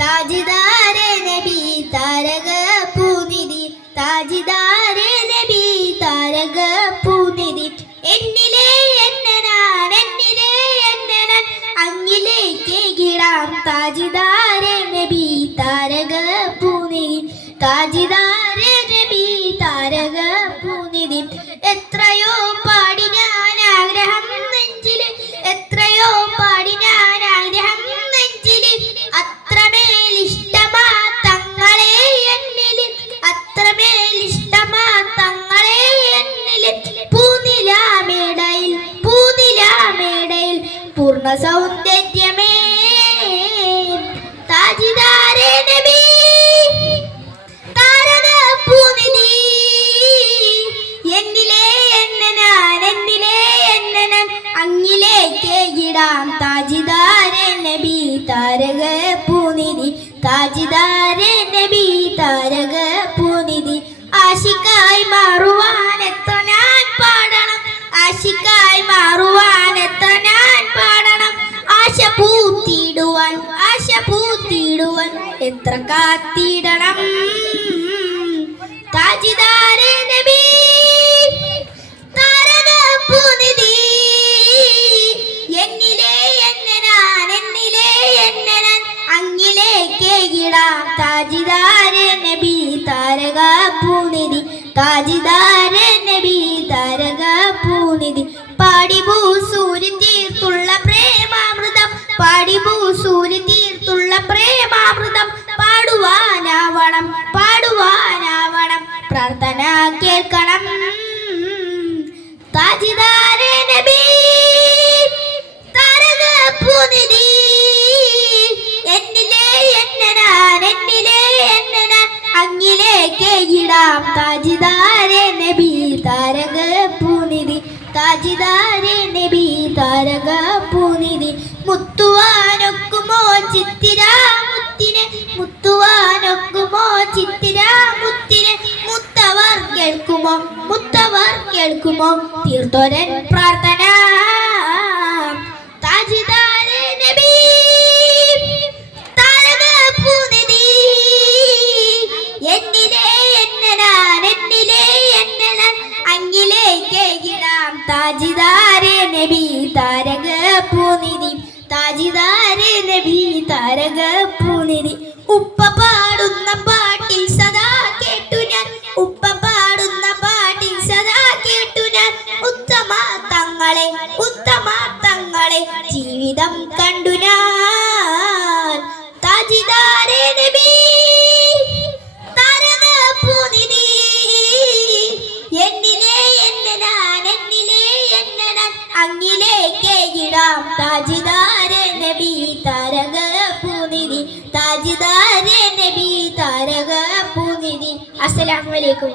താജിദാരെ നബി താരക പൂനിധി, താജിദാരെ നബി താരക പൂനിധി. എന്നിലെ എന്നനാൻ എന്നിലെ എന്നനാൻ അങ്ങിലേക്ക് കിടാം താജിദാരെ നബി താരക പൂനിധി, താജിദാരെ നബി താരക പൂനിധി. എത്രയോ പാടി ഞാൻ ആഗ്രഹം നെഞ്ചില്, എത്രയോ പാടി ഞാൻ ആഗ്രഹം നെഞ്ചില്. അത്രമേൽ ഇഷ്ടമാ തങ്ങളെ എന്നില്, അത്രമേൽ ഇഷ്ടമാ തങ്ങളെ എന്നില്. പൂനിലാമേടയിൽ പൂനിലാമേടയിൽ പൂർണ്ണ സൗന്ദര്യമേ താജിദാരെ നബി താരക പൂനിധി. എന്നിലെ എന്നനാൻ എന്നിലെ എന്നനാൻ അങ്ങിലേക്ക് ഇടാം താജിദാരെ നബി താരക പൂനിധി, താജിദാരെ നബി താരക പൂനിധി. ആശിക്കായി മാറുവാൻ എത്ര ഞാൻ പാടണം, ആശിക്കായി മാറുവാൻ എത്ര ഞാൻ പാടണം. ആശ പൂത്തിടുവാൻ ആശ പൂത്തിടുവാൻ എത്ര കാത്തിടണം. താജിദാരെ നബി താരക പൂനിധി. എന്നിലെ എന്നനാൻ എന്നിലെ എന്നനാൻ അങ്ങിലേക്ക് ഇടാം താജിദാരെ നബി താരക പൂനിധി, താജിദാരെ നബി താരക പൂനിധി. പാടിബൂ സൂര്യൻ തീർത്തുള്ള പ്രേമാമൃതം, പാടിബൂ സൂര്യൻ തീർത്തുള്ള പ്രേമാമൃതം. പാടുവാനാവണം പാടുവാനാവണം പ്രാർത്ഥന കേൾക്കണം. താജിദാരെ നബി താരക പൂനിധി. എന്നിലെ എന്നനാൻ എന്നിലെ എന്നനാൻ അങ്ങിലേക്ക് ഇടാം താജിദാരെ നബി താരക പൂനിധി, താജിദാരെ നബി താരക പൂനിധി. മുത്തുവാനൊക്കുമോ ചിത്തിരാമുത്തിനെ, മുത്തുവാനൊക്കുമോ ചിത്തിരാമുത്തിനെ. മുത്തവർ കേൾക്കുമോ മുത്തവർ കേൾക്കുമോ തീർത്തൊരൻ പ്രാർത്ഥന. താജിദാരെ നബി താരക പൂനിധി. എന്നിലെ എന്നനാൻ എന്നിലെ എന്നനാൻ അങ്ങിലേക്ക് ഇടാം താജിദാരെ നബി താരക പൂനിധി, താജിദാരെ നബി താരക പൂനിധി. ഉപ്പ പാടുന്ന പാട്ടിൽ സദാ കേട്ടു ഞാൻ, ഉപ്പ പാടുന്ന പാട്ടിൽ സദാ കേട്ടു ഞാൻ. ഉത്തമ തങ്ങളെ ഉത്തമ തങ്ങളെ ജീവിതം കണ്ടു ഞാൻ. താജിദാരെ നബി താരക പൂനിധി. എന്നിലെ എന്നനാൻ എന്നിലെ എന്നനാൻ അങ്ങിലേക്ക് ഇടാം താജിദാരെ നബി താരക പൂനിധി, താജിദാരെ നബി താരക പൂനിധി. അസ്സലാമു അലൈക്കും.